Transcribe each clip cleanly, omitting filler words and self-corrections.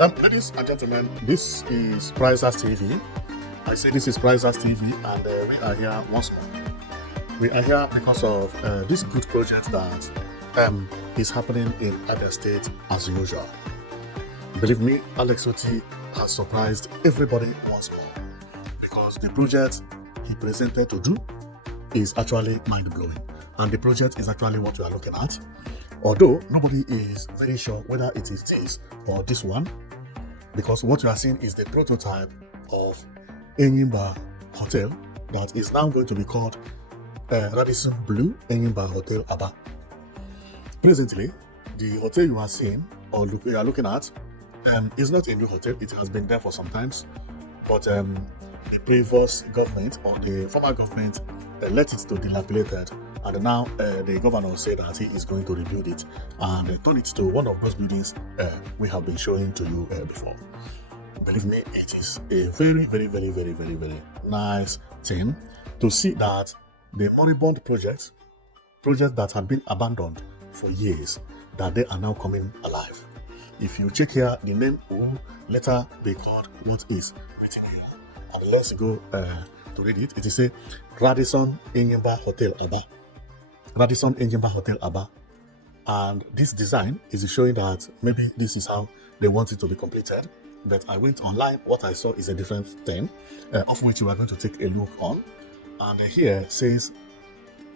Ladies and gentlemen, this is Prizers TV. I say this is Prizers TV, and we are here once more. We are here because of this good project that is happening in Abia State as usual. Believe me, Alex Otti has surprised everybody once more because the project he presented to do is actually mind-blowing, and the project is actually what we are looking at. Although nobody is very sure whether it is this or this one, because what you are seeing is the prototype of Enyimba Hotel that is now going to be called Radisson Blu Enyimba Hotel Aba. Presently, the hotel you are seeing or you are looking at is not a new hotel. It has been there for some times, but the previous government or the former government let it to dilapidated, and now the governor said that he is going to rebuild it and turn it to one of those buildings we have been showing to you before. Believe me, it is a very, very, very, very, very, very nice thing to see that the moribund projects that had been abandoned for years, that they are now coming alive. If you check here, the name will later be called what is written here. And let's go to read it. It is a Radisson Enyimba Hotel Aba. Radisson Enyimba Hotel Aba. And this design is showing that maybe this is how they want it to be completed. But I went online. What I saw is a different thing, of which we are going to take a look on. And here says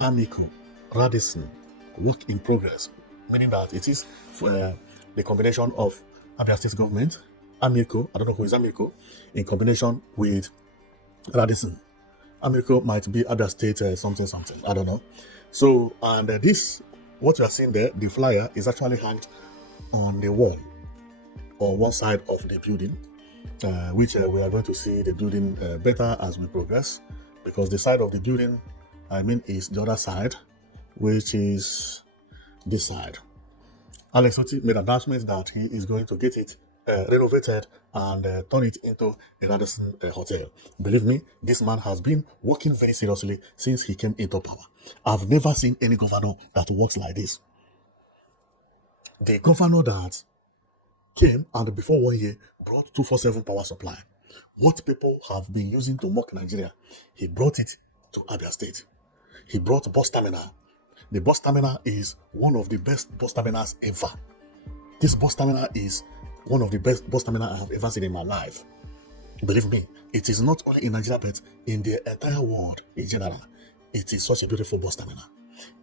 Amico Radisson work in progress, meaning that it is the combination of Abia State government, Amico, I don't know who is Amico, in combination with Radisson. Amico might be Abia State something, I don't know. So, and this, what you are seeing there, the flyer is actually hanged on the wall or one side of the building, which we are going to see the building better as we progress, because the side of the building, is the other side, which is this side. Alex Otti made announcements that he is going to get it renovated and turn it into a Radisson hotel. Believe me, this man has been working very seriously since he came into power. I've never seen any governor that works like this. The governor that came and before 1 year brought 247 power supply. What people have been using to mock Nigeria, he brought it to Abia State. He brought bus terminal. The bus terminal is one of the best bus terminals ever. This bus terminal is one of the best bus terminals I have ever seen in my life. Believe me, it is not only in Nigeria, but in the entire world in general. It is such a beautiful bus terminal.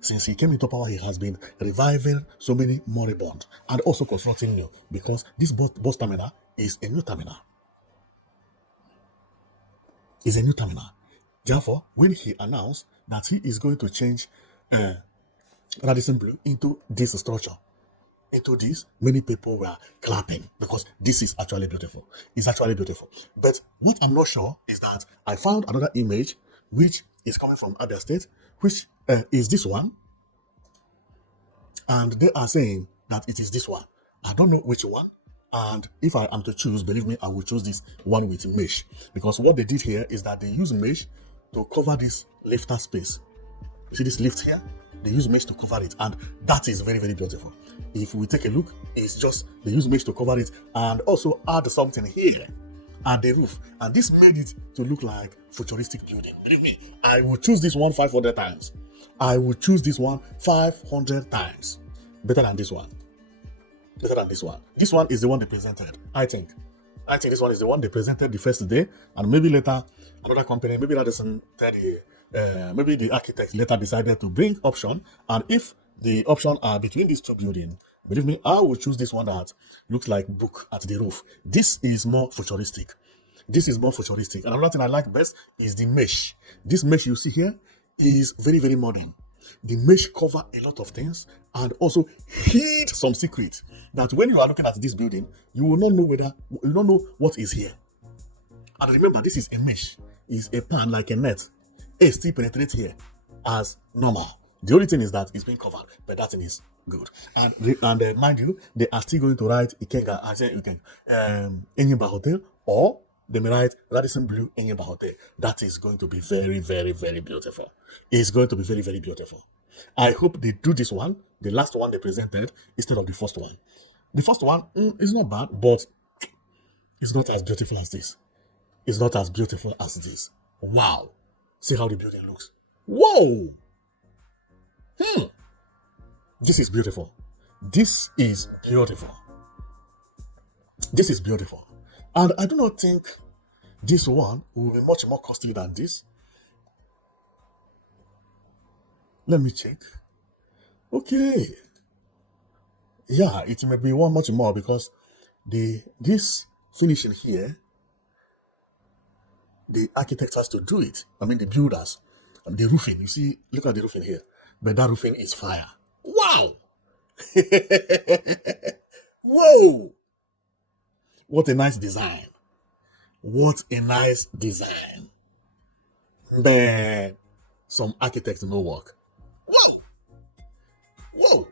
Since he came into power, he has been reviving so many moribund and also constructing new, because this bus terminal is a new terminal. It's a new terminal. Therefore, when he announced that he is going to change Radisson Blu into this structure, into this, many people were clapping because this is actually beautiful. It's actually beautiful. But what I'm not sure is that I found another image which is coming from Abia State, which is this one. And they are saying that it is this one. I don't know which one. And if I am to choose, believe me, I will choose this one with mesh. Because what they did here is that they use mesh to cover this lifter space. You see this lift here? They use mesh to cover it, and that is very, very beautiful. If we take a look, it's just they use mesh to cover it and also add something here at the roof, and this made it to look like futuristic building. Believe me, I will choose this one 500 times. I will choose this one 500 times. Better than this one. Better than this one. This one is the one they presented. I think this one is the one they presented the first day, and maybe later another company, maybe Radisson maybe the architect later decided to bring option, and if the option are between these two buildings, believe me, I will choose this one that looks like book at the roof. This is more futuristic. This is more futuristic. And another thing I like best is the mesh. This mesh you see here is very, very modern. The mesh cover a lot of things and also hid some secrets that when you are looking at this building, you will not know what is here. And remember, this is a mesh. It's a pan like a net. It still penetrates here as normal. The only thing is that it's being covered, but that thing is good. And mind you, they are still going to write Enyimba Hotel, or they may write Radisson Blu Enyimba Hotel. That is going to be very, very, very beautiful. It's going to be very, very beautiful. I hope they do this one, the last one they presented, instead of the first one. The first one is not bad, but It's not as beautiful as this. It's not as beautiful as this. Wow. See how the building looks. Whoa. This is beautiful. This is beautiful. This is beautiful. And I do not think this one will be much more costly than this. Let me check. Okay. Yeah, it may be one much more because this finishing here, the architect has to do it. I mean the builders. The roofing, you see, look at the roofing here. But that roofing is fire. Wow! Whoa! What a nice design. What a nice design. Man, some architects no work. Whoa! Whoa!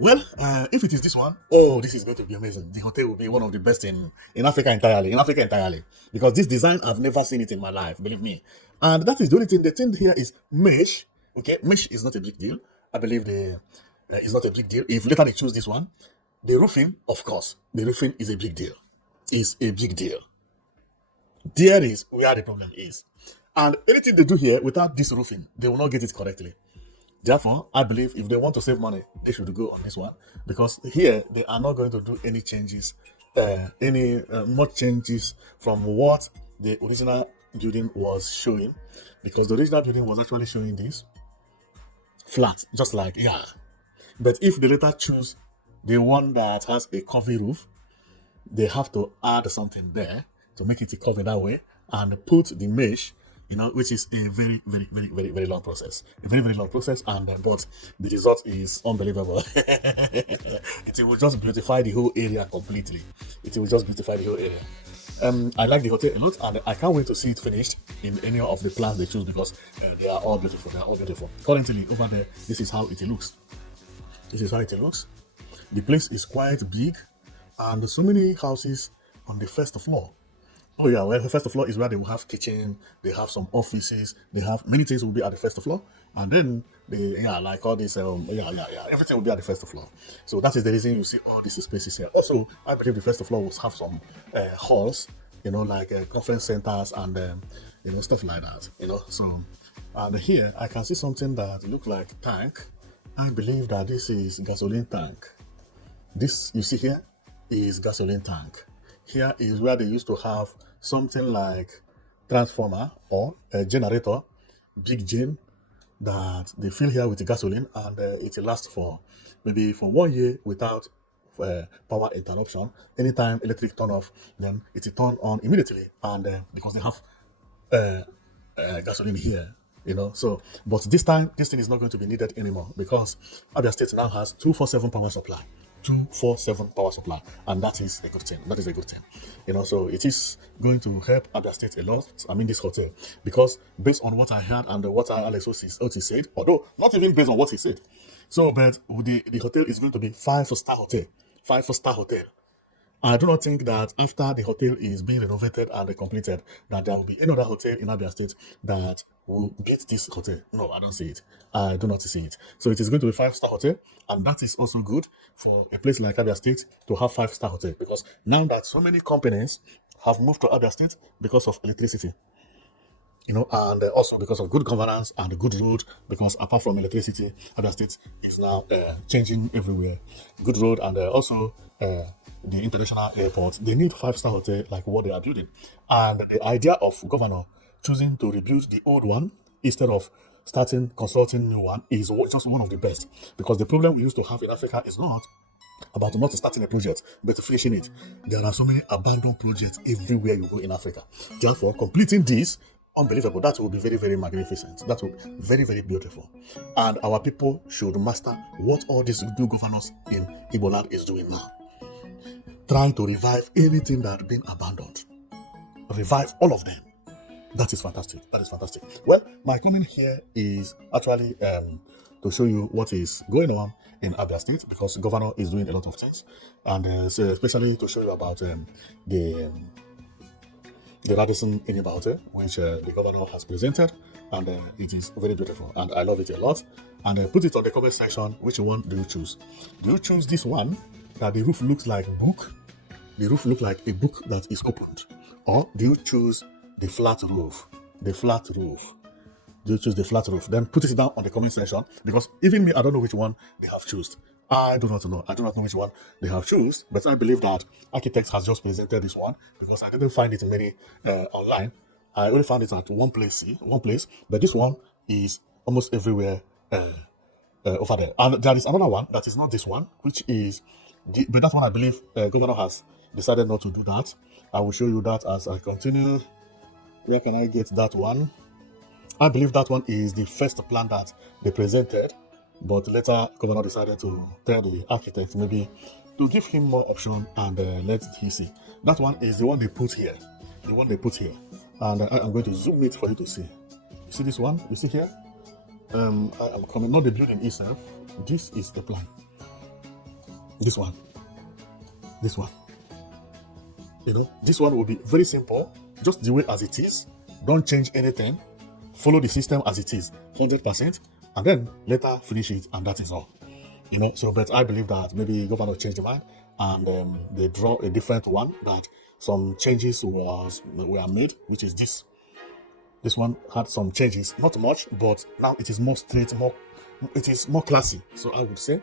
Well, if it is this one, oh, this is going to be amazing. The hotel will be one of the best in Africa entirely. In Africa entirely. Because this design, I've never seen it in my life, believe me. And that is the only thing. The thing here is mesh. Okay, mesh is not a big deal. I believe it's not a big deal. If later they choose this one, the roofing, of course, the roofing is a big deal. Is a big deal. There is where the problem is. And anything they do here without this roofing, they will not get it correctly. Therefore, I believe if they want to save money, they should go on this one because here they are not going to do any changes, much changes from what the original building was showing, because the original building was actually showing this flat, just like yeah. But if they later choose the one that has a curvy roof, they have to add something there to make it a curvy that way and put the mesh, which is a very, very, very, very, very long process. A very, very long process, and but the result is unbelievable. It will just beautify the whole area completely. It will just beautify the whole area. I like the hotel a lot, and I can't wait to see it finished in any of the plans they choose because they are all beautiful. They are all beautiful. Currently, over there, this is how it looks. This is how it looks. The place is quite big, and so many houses on the first floor. Oh yeah, well, the first floor is where they will have kitchen, they have some offices, they have many things will be at the first floor, and then like all this, everything will be at the first floor. So that is the reason you see all these spaces here. Also, I believe the first floor will have some halls, like conference centers and stuff like that. So and here I can see something that looks like tank. I believe that this is gasoline tank. This you see here is gasoline tank. Here is where they used to have something like transformer or a generator, big gen, that they fill here with the gasoline, and it lasts for maybe for 1 year without power interruption. Anytime electric turn off, then it will turn on immediately, and because they have gasoline here. So but this time this thing is not going to be needed anymore because Abia State now has 247 power supply. 247 power supply, and that is a good thing. That is a good thing. So it is going to help Abia State a lot. I mean, this hotel, because based on what I heard and what Alex Otti said, although not even based on what he said. So, but the hotel is going to be 5-star hotel. 5-star hotel. I do not think that after the hotel is being renovated and completed, that there will be any other hotel in Abia State that will beat this hotel. No, I don't see it. I do not see it. So it is going to be 5-star hotel, and that is also good for a place like Abia State to have 5-star hotel, because now that so many companies have moved to Abia State because of electricity, and also because of good governance and good road, because apart from electricity, Abia State is now changing everywhere. Good road, and also the international airport, they need 5-star hotel like what they are building. And the idea of governor choosing to rebuild the old one instead of consulting new one is just one of the best, because the problem we used to have in Africa is not about not starting a project but finishing it. There are so many abandoned projects everywhere you go in Africa. Therefore, completing this, unbelievable. That will be very, very magnificent. That will be very, very beautiful. And our people should master what all these new governors in Igbo land is doing now. Trying to revive anything that had been abandoned. Revive all of them. That is fantastic. That is fantastic. Well, my comment here is actually to show you what is going on in Abia State, because the governor is doing a lot of things, and so especially to show you about the Radisson Aba hotel, which the governor has presented, and it is very beautiful, and I love it a lot. And put it on the comment section. Which one do you choose? Do you choose this one that the roof looks like book, the roof look like a book that is opened? Or do you choose the flat roof? The flat roof. Do you choose the flat roof? Then put it down on the comment section, because even me, I don't know which one they have chosen. I do not know. I do not know which one they have chosen, but I believe that Architects has just presented this one, because I didn't find it in many online. I only found it at one place, but this one is almost everywhere over there. And there is another one that is not this one, which is, but that one I believe governor has decided not to do that. I will show you that as I continue. Where can I get that one? I believe that one is the first plan that they presented, but later governor decided to tell the architect maybe to give him more option and let he see. That one is the one they put here. The one they put here. And I am going to zoom it for you to see. You see this one? You see here? I am coming, not the building itself. This is the plan. This one. This one. You know, this one will be very simple, just the way as it is. Don't change anything. Follow the system as it is, 100%, and then later finish it, and that is all. You know, so but I believe that maybe governor changed their mind, and they draw a different one, that some changes were made, which is this. This one had some changes, not much, but now it is more straight, it is more classy, so I would say.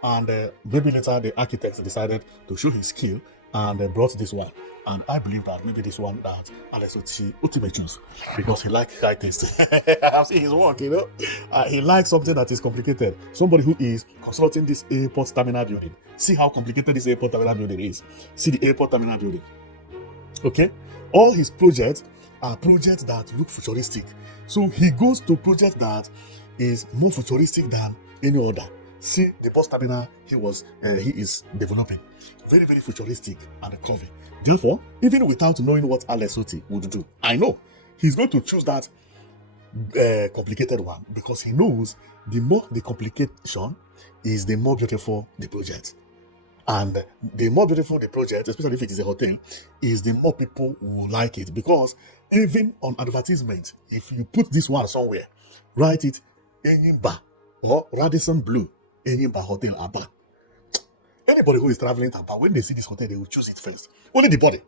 And maybe later the architect decided to show his skill and brought this one. And I believe that maybe this one that Alex Otti may choose, because he likes high taste. I've seen his work, you know. He likes something that is complicated. Somebody who is consulting this airport terminal building. See how complicated this airport terminal building is. See the airport terminal building. Okay? All his projects are projects that look futuristic. So he goes to projects that is more futuristic than any other. See the bus terminal he is developing. Very, very futuristic and curvy. Therefore, even without knowing what Alex Otti would do, I know he's going to choose that complicated one, because he knows the more the complication is, the more beautiful the project. And the more beautiful the project, especially if it is a hotel, is the more people will like it. Because even on advertisement, if you put this one somewhere, write it Enyimba or Radisson Blu Enyimba Hotel Aba. Anybody who is traveling to Aba, when they see this hotel, they will choose it first. Only the body.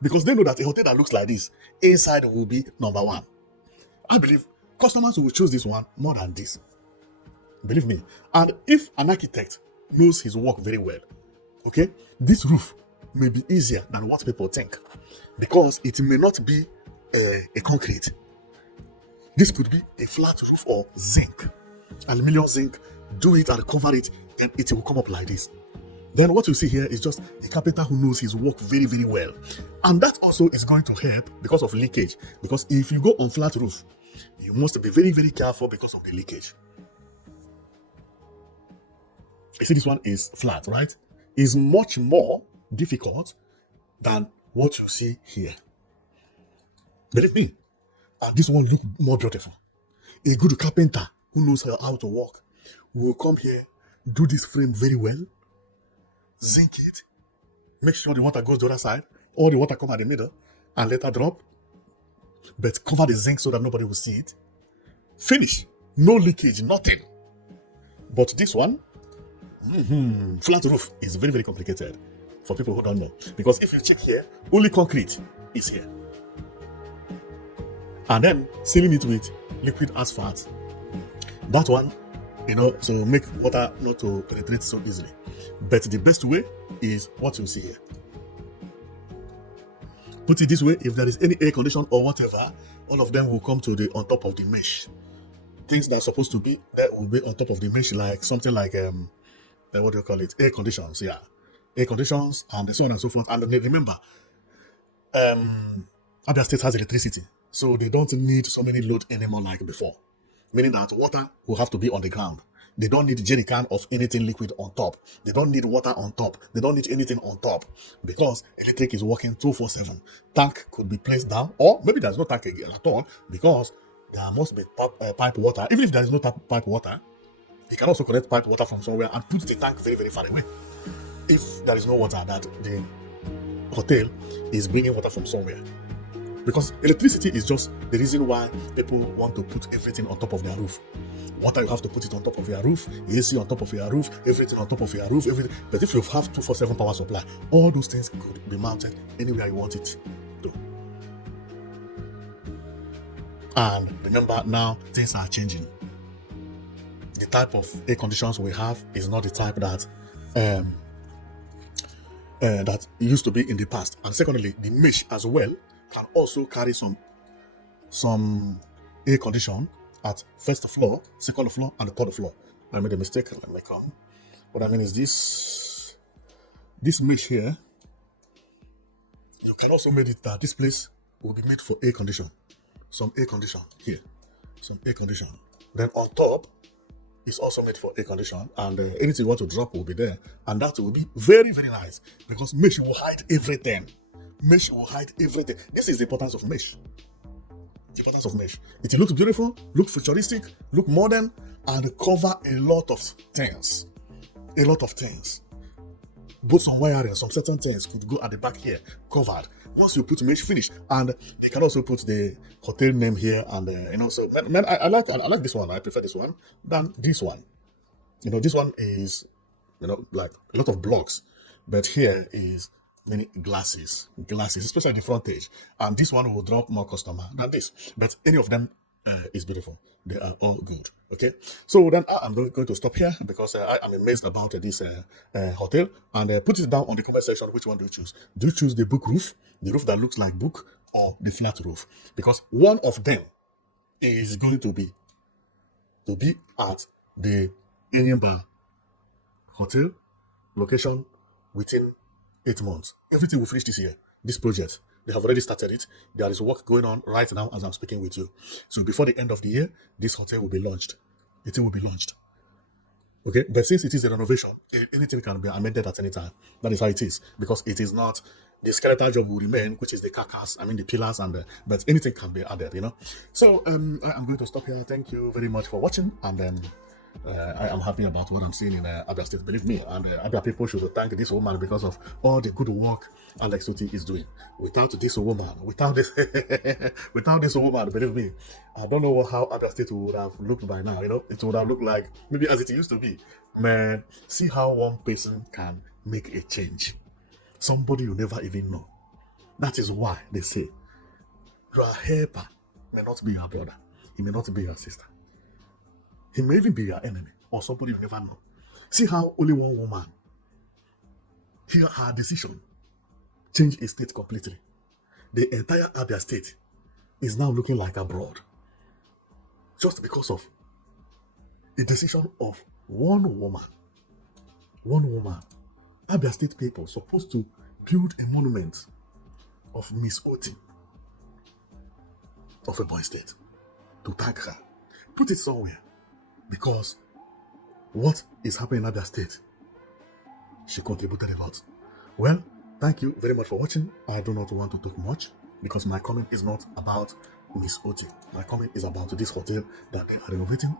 Because they know that a hotel that looks like this, inside will be number one. I believe customers will choose this one more than this. Believe me. And if an architect knows his work very well, okay, this roof may be easier than what people think, because it may not be a concrete. This could be a flat roof or zinc, aluminium zinc. Do it and cover it, and it will come up like this. Then what you see here is just a carpenter who knows his work very, very well. And that also is going to help because of leakage. Because if you go on flat roof, you must be very, very careful because of the leakage. You see, this one is flat, right? It's much more difficult than what you see here. Believe me. And this one looks more beautiful. A good carpenter who knows how to work will come here, do this frame very well, zinc it, make sure the water goes the other side, or the water come at the middle, and let it drop, but cover the zinc so that nobody will see it. Finish. No leakage, nothing. But this one, flat roof is very, very complicated for people who don't know. Because if you check here, only concrete is here. And then sealing it with liquid asphalt. That one, you know, so make water not to penetrate so easily. But the best way is what you see here. Put it this way, if there is any air condition or whatever, all of them will come to the on top of the mesh. Things that are supposed to be there will be on top of the mesh, like something like what do you call it? Air conditions, yeah. Air conditions and so on and so forth. And remember, Abia State has electricity, so they don't need so many load anymore like before. Meaning that water will have to be on the ground. They don't need jerry can of anything liquid on top. They don't need water on top. They don't need anything on top, because electric is working 24/7. Tank could be placed down, or maybe there's no tank again at all, because there must be pipe water. Even if there is no pipe water, you can also connect pipe water from somewhere and put the tank very, very far away. If there is no water, that the hotel is bringing water from somewhere. Because electricity is just the reason why people want to put everything on top of their roof. water, you have to put it on top of your roof, AC on top of your roof, everything on top of your roof, everything. But if you have 247 power supply, all those things could be mounted anywhere you want it to. And remember, now things are changing. The type of air conditions we have is not the type that that used to be in the past. And secondly, the mesh as well can also carry some air condition at first floor, second floor, and the third floor. I made a mistake. Let me come. What I mean is this mesh here. You can also make it that this place will be made for air condition. Some air condition here, some air condition. Then on top, it's also made for air condition, and anything you want to drop will be there, and that will be very, very nice because mesh will hide everything. Mesh will hide everything. This is the importance of mesh. The importance of mesh. It looks beautiful, look futuristic, look modern, and cover a lot of things. A lot of things. Both some wiring, some certain things could go at the back here, covered. Once you put mesh, finish, and you can also put the hotel name here, and So, I like this one. I prefer this one than this one. This one is, like a lot of blocks, but here is many glasses, especially the front edge, and this one will drop more customer than this. But any of them is beautiful. They are all good. Okay, so then I'm going to stop here because I am amazed about this hotel, and put it down on the comment section. Which one do you choose? Do you choose the book roof, the roof that looks like book, or the flat roof? Because one of them is going to be at the Enyimba hotel location within 8 months. Everything will finish this year. This project, they have already started it. There is work going on right now as I'm speaking with you. So before the end of the year, this hotel will be launched. It will be launched. Okay, but since it is a renovation, anything can be amended at any time. That is how it is, because it is not the skeletal job will remain, which is the carcass. The pillars but anything can be added. So I'm going to stop here. Thank you very much for watching, and I am happy about what I'm seeing in Abia State. Believe me, and Abia people should thank this woman because of all the good work Alex Otti is doing. Without this woman, without this woman, believe me, I don't know how Abia State would have looked by now. It would have looked like maybe as it used to be. Man, see how one person can make a change. Somebody you never even know. That is why they say your helper may not be your brother. He may not be your sister. He may even be your enemy or somebody you never know. See how only one woman, her decision changed a state completely. The entire Abia State is now looking like abroad. Just because of the decision of one woman. One woman. Abia State people supposed to build a monument of Miss Otti of Ebonyi State to thank her. Put it somewhere. Because what is happening in Abia State, she contributed a lot. Well, thank you very much for watching. I do not want to talk much because my comment is not about Miss Otti. My comment is about this hotel that they are renovating.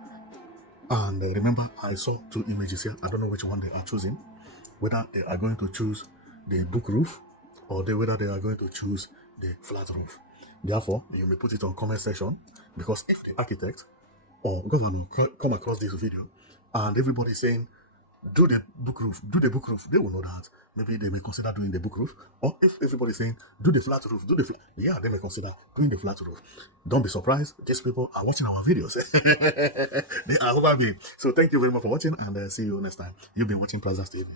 And remember, I saw 2 images here. I don't know which one they are choosing. Whether they are going to choose the book roof or whether they are going to choose the flat roof. Therefore, you may put it on comment section, because if the architect or governor come across this video and everybody saying do the book roof, they will know that maybe they may consider doing the book roof. Or if everybody saying do the flat roof, they may consider doing the flat roof. Don't be surprised, these people are watching our videos. They are over me. So thank you very much for watching, and see you next time. You've been watching Plaza TV.